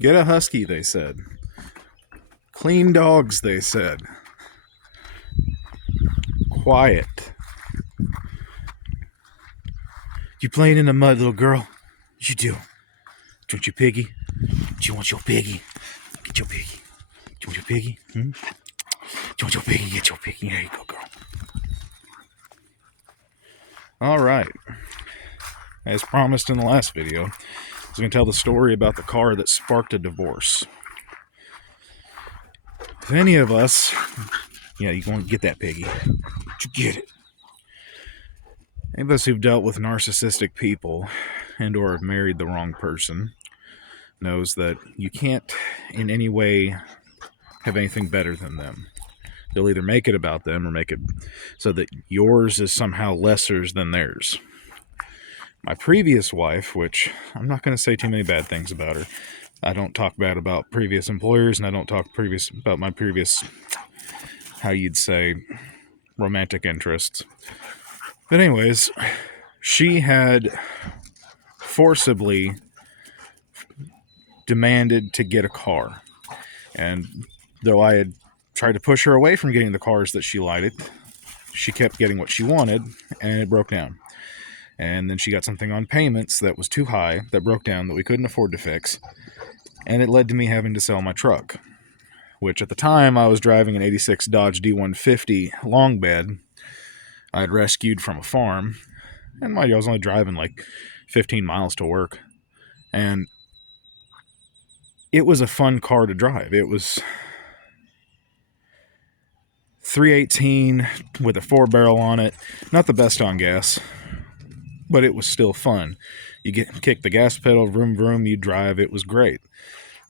Get a Husky, they said. Clean dogs, they said. Quiet. You playing in the mud, little girl? You do. Do you want your piggy? Do you want your piggy? Get your piggy. Do you want your piggy? Do you want your piggy? Get your piggy. There you go, girl. Alright. As promised in the last video, I was going to tell the story about the car that sparked a divorce. If any of us... Yeah, you're going to get that piggy. You get it. Any of us who've dealt with narcissistic people and or have married the wrong person knows that you can't in any way have anything better than them. You'll either make it about them or make it so that yours is somehow lesser than theirs. My previous wife, which I'm not going to say too many bad things about her. I don't talk bad about previous employers, and I don't talk about my previous, how you'd say, romantic interests. But anyways, she had forcibly demanded to get a car. And though I had tried to push her away from getting the cars that she liked, she kept getting what she wanted, and it broke down. And then she got something on payments that was too high, that broke down, that we couldn't afford to fix. And it led to me having to sell my truck, which at the time I was driving an 86 Dodge D150 long bed I had rescued from a farm. And mind you, I was only driving like 15 miles to work. And it was a fun car to drive. It was 318 with a 4-barrel on it. Not the best on gas, but it was still fun. You kick the gas pedal, vroom vroom, you drive. It was great.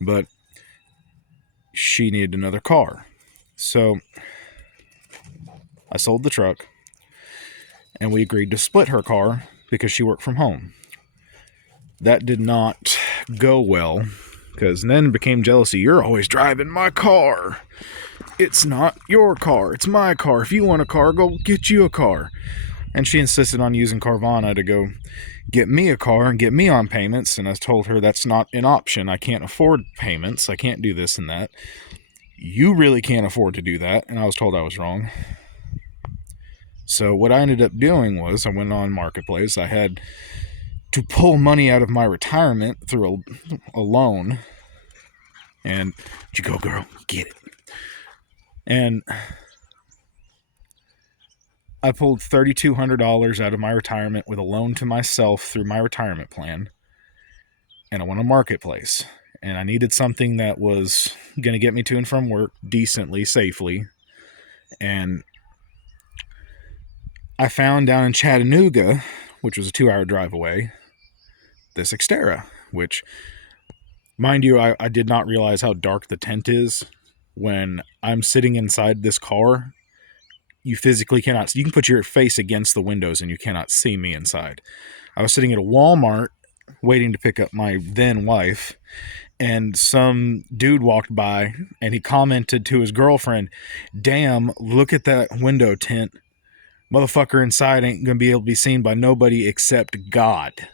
But she needed another car. So I sold the truck, and we agreed to split her car because she worked from home. That did not go well, because then it became jealousy. You're always driving my car. It's not your car. It's my car. If you want a car, go get you a car. And she insisted on using Carvana to go get me a car and get me on payments. And I told her that's not an option. I can't afford payments. I can't do this and that. You really can't afford to do that. And I was told I was wrong. So what I ended up doing was I went on Marketplace. I had to pull money out of my retirement through a loan. And you go, girl, get it. And I pulled $3,200 out of my retirement with a loan to myself through my retirement plan. And I went on Marketplace. And I needed something that was going to get me to and from work decently, safely. And I found down in Chattanooga, which was a 2-hour drive away, this Xterra, which, mind you, I did not realize how dark the tent is. When I'm sitting inside this car, you physically cannot, you can put your face against the windows and you cannot see me inside. I was sitting at a Walmart waiting to pick up my then wife, and some dude walked by and he commented to his girlfriend, "Damn, look at that window tint. Motherfucker inside ain't gonna be able to be seen by nobody except God,"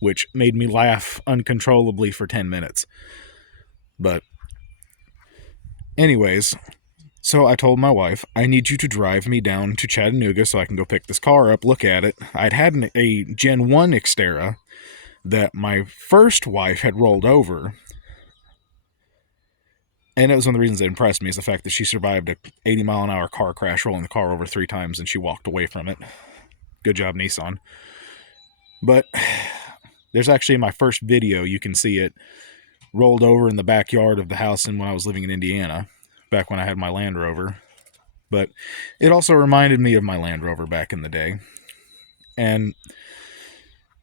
which made me laugh uncontrollably for 10 minutes. But anyways, so I told my wife, I need you to drive me down to Chattanooga so I can go pick this car up, look at it. I'd had a Gen 1 Xterra that my first wife had rolled over. And it was one of the reasons that impressed me is the fact that she survived a 80-mile-an-hour car crash, rolling the car over 3 times, and she walked away from it. Good job, Nissan. But there's actually in my first video, you can see it rolled over in the backyard of the house and when I was living in Indiana, back when I had my Land Rover. But it also reminded me of my Land Rover back in the day. And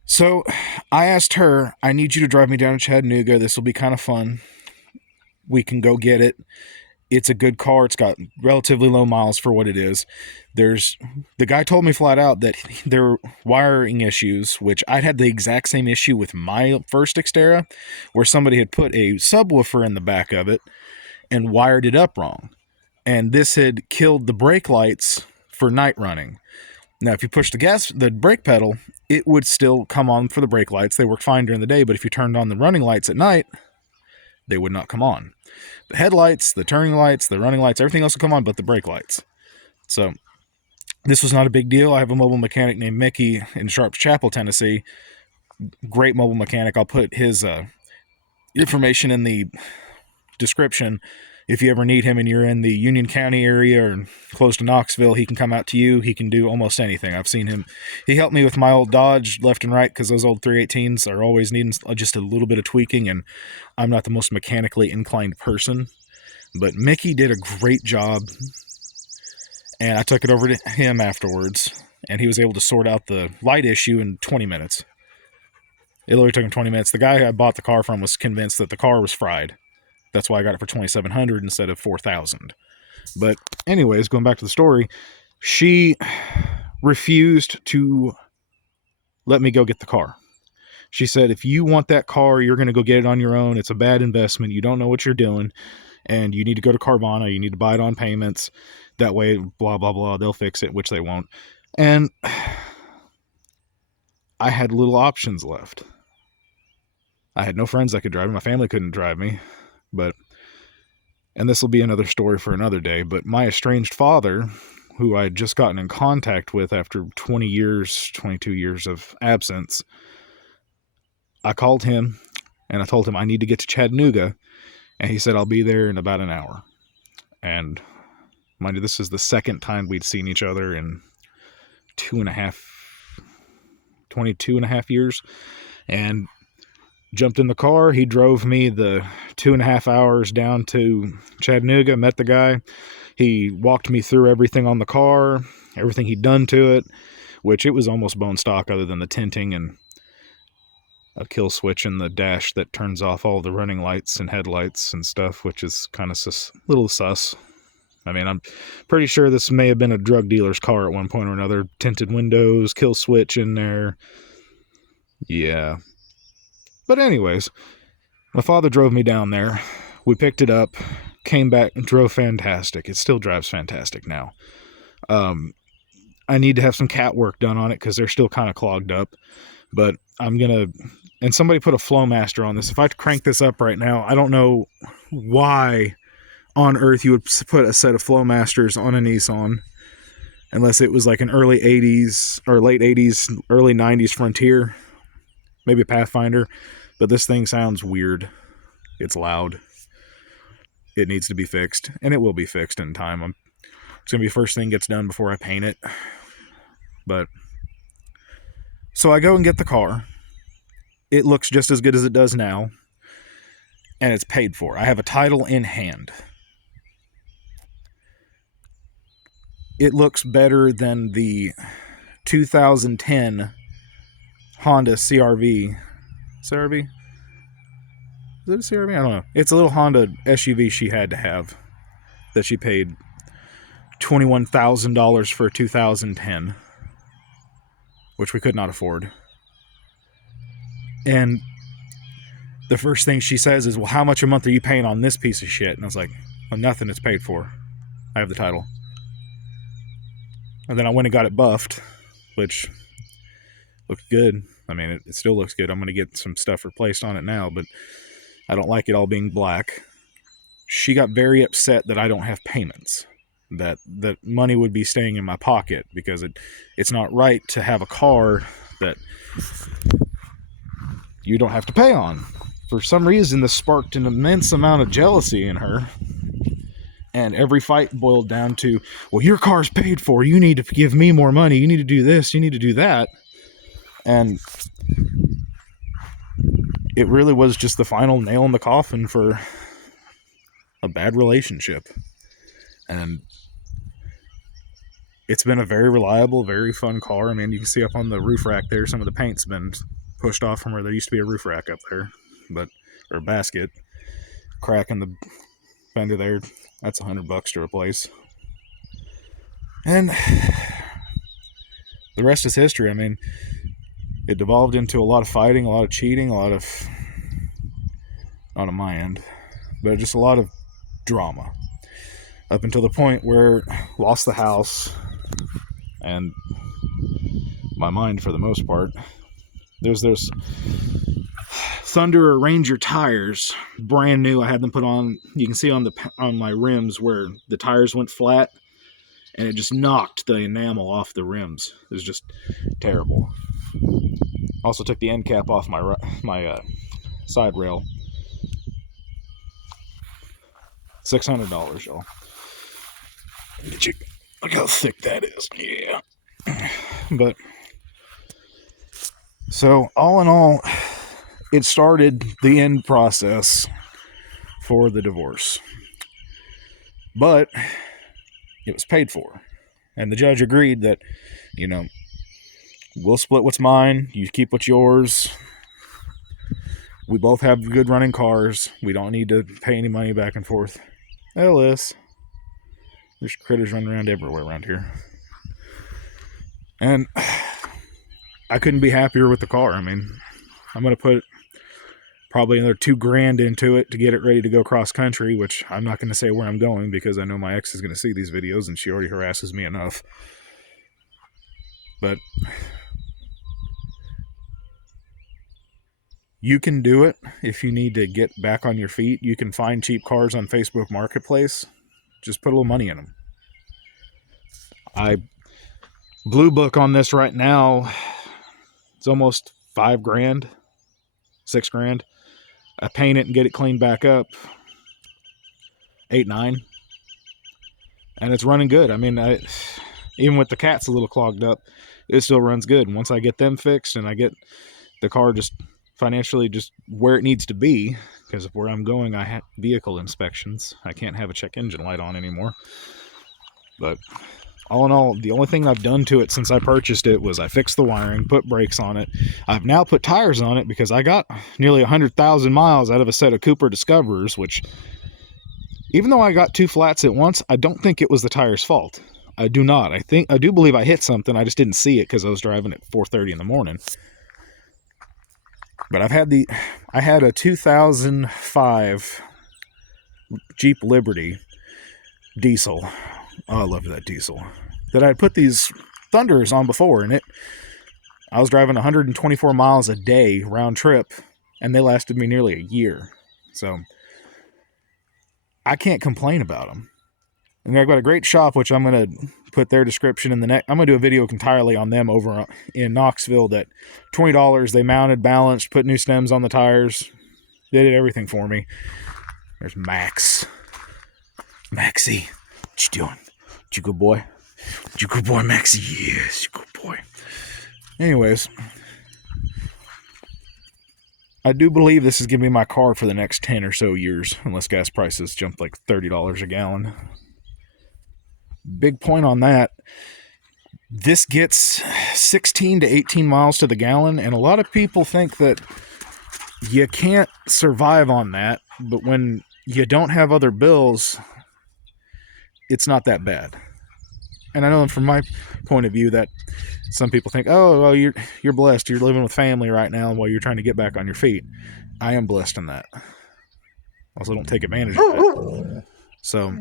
so I asked her, I need you to drive me down to Chattanooga. This will be kind of fun. We can go get it. It's a good car. It's got relatively low miles for what it is. The guy told me flat out that there were wiring issues, which I'd had the exact same issue with my first Xterra, where somebody had put a subwoofer in the back of it and wired it up wrong. And this had killed the brake lights for night running. Now, if you push the brake pedal, it would still come on for the brake lights. They work fine during the day, but if you turned on the running lights at night, They would not come on. The headlights, the turning lights, the running lights, everything else would come on but the brake lights. So this was not a big deal. I have a mobile mechanic named Mickey in Sharps Chapel, Tennessee. Great mobile mechanic. I'll put his information in the description. If you ever need him and you're in the Union County area or close to Knoxville, he can come out to you. He can do almost anything. I've seen him. He helped me with my old Dodge left and right because those old 318s are always needing just a little bit of tweaking, and I'm not the most mechanically inclined person. But Mickey did a great job, and I took it over to him afterwards, and he was able to sort out the light issue in 20 minutes. It literally took him 20 minutes. The guy I bought the car from was convinced that the car was fried. That's why I got it for $2,700 instead of $4,000. But anyways, going back to the story, she refused to let me go get the car. She said, if you want that car, you're going to go get it on your own. It's a bad investment. You don't know what you're doing. And you need to go to Carvana. You need to buy it on payments. That way, blah, blah, blah. They'll fix it, which they won't. And I had little options left. I had no friends that could drive me. My family couldn't drive me. And this will be another story for another day, but my estranged father, who I had just gotten in contact with after 22 years of absence, I called him and I told him I need to get to Chattanooga, and he said I'll be there in about an hour. And mind you, this is the second time we'd seen each other in 22 and a half years, and jumped in the car. He drove me the 2.5 hours down to Chattanooga, met the guy. He walked me through everything on the car, everything he'd done to it, which it was almost bone stock other than the tinting and a kill switch in the dash that turns off all the running lights and headlights and stuff, which is kind of little sus. I mean, I'm pretty sure this may have been a drug dealer's car at one point or another. Tinted windows, kill switch in there. Yeah. But anyways, my father drove me down there. We picked it up, came back, and drove fantastic. It still drives fantastic now. I need to have some cat work done on it because they're still kind of clogged up. But I'm going to... And somebody put a Flowmaster on this. If I crank this up right now, I don't know why on earth you would put a set of Flowmasters on a Nissan. Unless it was like an early 80s, or late 80s, early 90s Frontier. Maybe a Pathfinder, but this thing sounds weird. It's loud. It needs to be fixed, and it will be fixed in time. It's going to be the first thing gets done before I paint it. But, so I go and get the car. It looks just as good as it does now, and it's paid for. I have a title in hand. It looks better than the 2010 Honda CRV. CRV? Is it a CRV? I don't know. It's a little Honda SUV she had to have that she paid $21,000 for 2010, which we could not afford. And the first thing she says is, well, how much a month are you paying on this piece of shit? And I was like, well, nothing, it's paid for. I have the title. And then I went and got it buffed, which looked good. I mean, it still looks good. I'm going to get some stuff replaced on it now, but I don't like it all being black. She got very upset that I don't have payments, that money would be staying in my pocket, because it's not right to have a car that you don't have to pay on. For some reason, this sparked an immense amount of jealousy in her. And every fight boiled down to, well, your car's paid for. You need to give me more money. You need to do this. You need to do that. And it really was just the final nail in the coffin for a bad relationship. And it's been a very reliable, very fun car. I mean, you can see up on the roof rack there, some of the paint's been pushed off from where there used to be a roof rack up there, or a basket. Crack in the fender there, that's $100 to replace. And the rest is history. I mean, it devolved into a lot of fighting, a lot of cheating, not on my end, but just a lot of drama. Up until the point where lost the house and my mind for the most part. There's those Thunder Ranger tires, brand new. I had them put on. You can see on my rims where the tires went flat, and it just knocked the enamel off the rims. It was just terrible. Also took the end cap off my side rail. $600, y'all. Look how thick that is. Yeah. But so all in all, it started the end process for the divorce. But it was paid for. And the judge agreed that, you know, we'll split what's mine, you keep what's yours. We both have good running cars. We don't need to pay any money back and forth. LS. There's critters running around everywhere around here. And I couldn't be happier with the car. I mean, I'm going to put probably another $2,000 into it to get it ready to go cross country, which I'm not going to say where I'm going because I know my ex is going to see these videos and she already harasses me enough. But you can do it if you need to get back on your feet. You can find cheap cars on Facebook Marketplace. Just put a little money in them. I Blue Book on this right now. It's almost $5,000, $6,000. I paint it and get it cleaned back up. 8, 9. And it's running good. I mean, even with the cats a little clogged up, it still runs good. And once I get them fixed and I get the car just financially just where it needs to be, because where I'm going, I have vehicle inspections. I can't have a check engine light on anymore. But all in all, the only thing I've done to it since I purchased it was I fixed the wiring, put brakes on it. I've now put tires on it because I got nearly 100,000 miles out of a set of Cooper Discoverers, which, even though I got 2 flats at once, I don't think it was the tire's fault. I do not. I do believe I hit something. I just didn't see it because I was driving at 4:30 in the morning. But I had a 2005 Jeep Liberty diesel. Oh, I love that diesel. That I had put these Thunders on before, and I was driving 124 miles a day round trip, and they lasted me nearly a year. So I can't complain about them. And I've got a great shop, which I'm going to put their description in the next. I'm going to do a video entirely on them over in Knoxville. That $20, they mounted, balanced, put new stems on the tires. They did everything for me. There's Max. Maxie, what you doing? You good boy? You good boy, Maxie? Yes, you good boy. Anyways, I do believe this is going to be my car for the next 10 or so years, unless gas prices jump like $30 a gallon. Big point on that. This gets 16 to 18 miles to the gallon, and a lot of people think that you can't survive on that, but when you don't have other bills, it's not that bad. And I know from my point of view that some people think, oh, well, you're blessed. You're living with family right now while you're trying to get back on your feet. I am blessed in that. Also, don't take advantage of that. So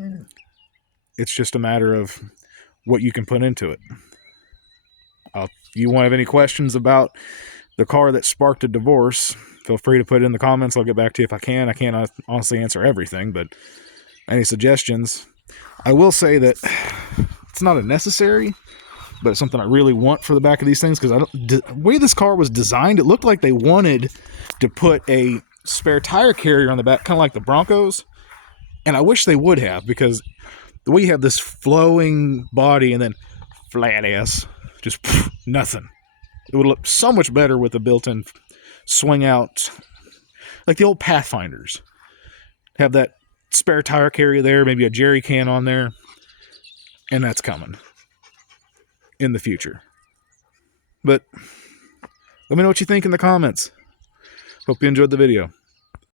it's just a matter of what you can put into it. If you want to have any questions about the car that sparked a divorce, feel free to put it in the comments. I'll get back to you if I can. I can't honestly answer everything, but any suggestions. I will say that it's not a necessary, but it's something I really want for the back of these things, because the way this car was designed, it looked like they wanted to put a spare tire carrier on the back, kind of like the Broncos, and I wish they would have, because the way you have this flowing body and then flat ass, just nothing. It would look so much better with a built-in swing out, like the old Pathfinders. Have that spare tire carrier there, maybe a jerry can on there, and that's coming in the future. But let me know what you think in the comments. Hope you enjoyed the video.